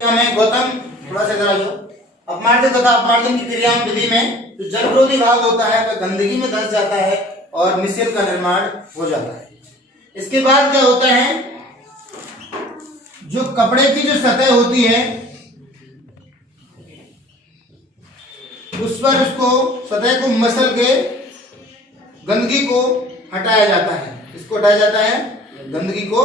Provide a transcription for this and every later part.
में गौतम थोड़ा सा इधर आ जाओ। अपमार्जन तथा अपमार्जन की क्रिया विधि में जो जल विरोधी भाग होता है वह गंदगी में धंस जाता है और मिश्रण का निर्माण हो जाता है। इसके बाद क्या होता है, जो कपड़े की जो सतह होती है उस पर उसको सतह को मसल के गंदगी को हटाया जाता है। इसको हटाया जाता है, गंदगी को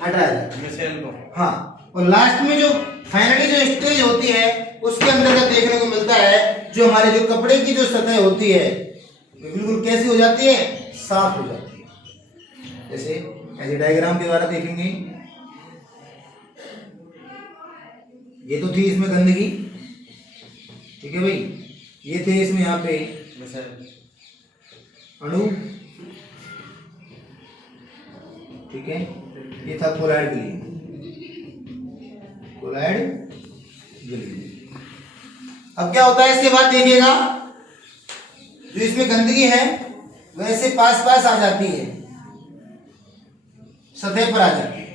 हटाया जाता है मिश्रण को। हाँ, और लास्ट में जो फाइनली जो स्टेज होती है उसके अंदर देखने को मिलता है जो हमारे जो कपड़े की जो सतह होती है बिल्कुल कैसी हो जाती है, साफ हो जाती है। जैसे ऐसे डायग्राम के द्वारा देखेंगे, ये तो थी इसमें गंदगी, ठीक है भाई, ये थे इसमें यहाँ पे अणु, ठीक है, ये था क्लोराइड ग्लिसरीन, क्लोराइड ग्लिसरीन। अब क्या होता है इसके बाद देखिएगा, जो इसमें गंदगी है वैसे पास पास आ जाती है, सतह पर आ जाती है,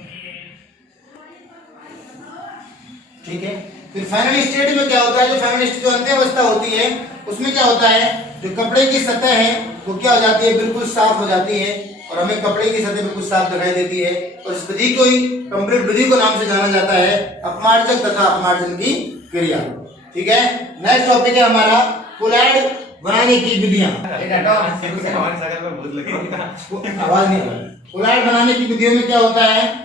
ठीक है। फिर फाइनल स्टेज में क्या होता है, जो फाइनल स्टेज जो अंतिम अवस्था होती है उसमें क्या होता है, जो कपड़े की सतह है वो क्या हो जाती है, बिल्कुल साफ हो जाती है और हमें कपड़े की सतह बिल्कुल साफ दिखाई देती है। और इस विधि को ही कंप्लीट विधि को नाम से जाना जाता है अपमार्जन तथा अपमार्जन की क्रिया, ठीक है। नेक्स्ट टॉपिक है हमारा क्लोराइड बनाने की विधियां। आवाज नहीं, क्लोराइड बनाने की विधियों में क्या होता है,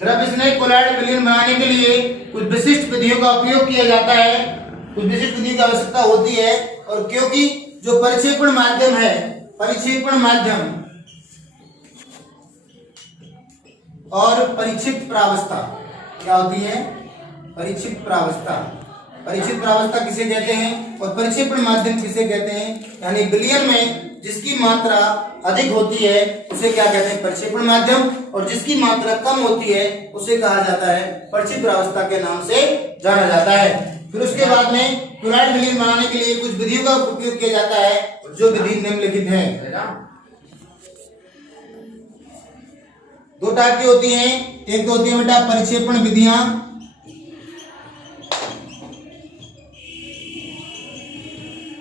द्रव्य स्नेह क्लोराइड विलीन बनाने के लिए कुछ विशिष्ट विधियों का उपयोग किया जाता है, कुछ विशिष्ट विधियों की आवश्यकता होती है। और क्योंकि जो परिक्षेपण माध्यम है, परिक्षेपण माध्यम और परिक्षिप्त प्रावस्था क्या होती है, परिक्षिप्त प्रावस्था, परिक्षिप्त प्रावस्था किसे कहते हैं और परिक्षेपण माध्यम किसे कहते हैं, यानी विलयन में जिसकी मात्रा अधिक होती है उसे क्या कहते हैं, परिक्षेपण माध्यम, और जिसकी मात्रा कम होती है उसे कहा जाता है परिक्षिप्त प्रावस्था के नाम से जाना जाता है। फिर उसके बाद में क्लोराइड विलीन बनाने के लिए कुछ विधियों का उपयोग किया जाता है, जो विधि निम्नलिखित है। दो टाइप की होती हैं, एक तो होती है बेटा परिक्षेपण विधियां,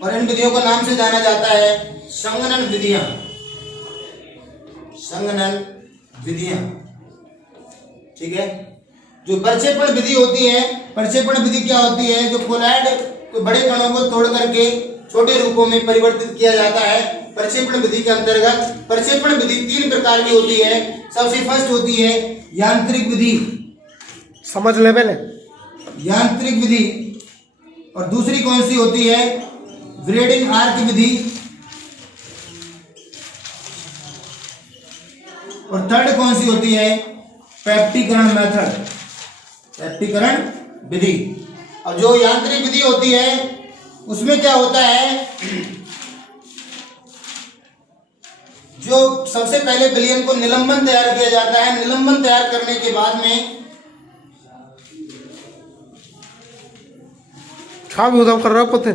और इन विधियों को नाम से जाना जाता है संघनन विधियां, संघनन विधियां, ठीक है। जो प्रक्षेपण विधि होती है, प्रक्षेपण विधि क्या होती है, जो क्लोराइड को बड़े कणों को तोड़ करके छोटे रूपों में परिवर्तित किया जाता है। प्रक्षेपण विधि के अंतर्गत प्रक्षेपण विधि 3 प्रकार की होती है। सबसे फर्स्ट होती है यांत्रिक विधि, समझ लेवल है, यांत्रिक विधि, और दूसरी कौन सी होती है, ब्रेडिंग आर्क विधि, और थर्ड कौन सी होती है, पेप्टीकरण मेथड, पेप्टीकरण विधि। और जो यांत्रिक विधि होती है उसमें क्या होता है, जो सबसे पहले विलयन को निलंबन तैयार किया जाता है। निलंबन तैयार करने के बाद में कर रहा पते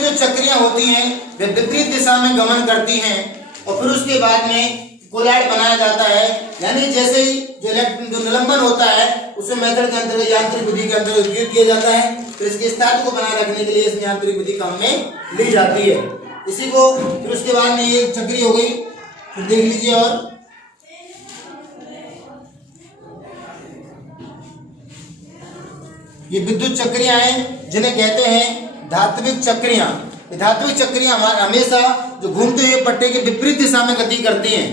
जो चक्रियां होती हैं वे विपरीत दिशा में गमन करती हैं, और फिर उसके बाद में क्लोराइड बनाया जाता है। यानी जैसे ही जो निलंबन होता है उसे मेथड के अंतर्गत यांत्रिक विधि के अंतर्गत उपयोग किया जाता है। तो इसके स्थायित्व को बनाए रखने के लिए इस यांत्रिक विधि काम में ली जाती है। इसी को फिर उसके बाद में ये चक्री हो गई, फिर देख लीजिए, और ये विद्युत चक्रियां हैं जिन्हें कहते हैं धात्विक चक्रियां। धात्विक चक्रियां हमेशा जो घूमते हुए पट्टे के विपरीत दिशा में गति करती हैं,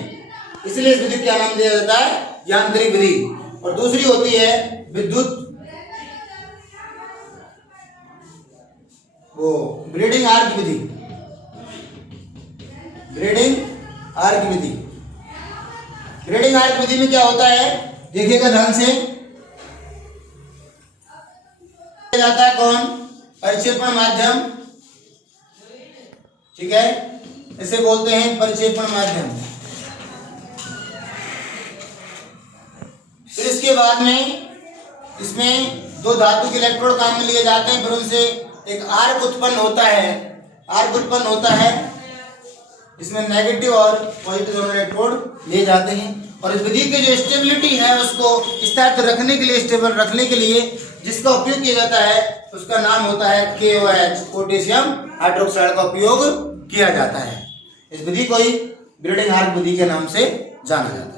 इसलिए इस विधि क्या नाम दिया जाता है, यांत्रिक विधि। और दूसरी होती है विद्युत ब्रेडिंग आर्क विधि, ब्रेडिंग आर्क विधि। ब्रेडिंग आर्क विधि में क्या होता है, देखिएगा ध्यान से, जाता है कौन, परिक्षेपण माध्यम, ठीक है, इसे बोलते हैं परिक्षेपण माध्यम। फिर इसके बाद में इसमें 2 धातु के इलेक्ट्रोड काम में लिए जाते हैं, फिर उनसे एक आर्क उत्पन्न होता है, आर्क उत्पन्न होता है, इसमें नेगेटिव और पॉजिटिव दोनों इलेक्ट्रोड लिए जाते हैं। और इस विधि की जो स्टेबिलिटी है उसको स्थायित्व रखने के लिए, स्टेबल रखने के लिए जिसका उपयोग किया जाता है उसका नाम होता है KOH, पोटेशियम हाइड्रोक्साइड का उपयोग किया जाता है। इस विधि को ही ब्रीडिंग हार्ट विधि के नाम से जाना जाता है।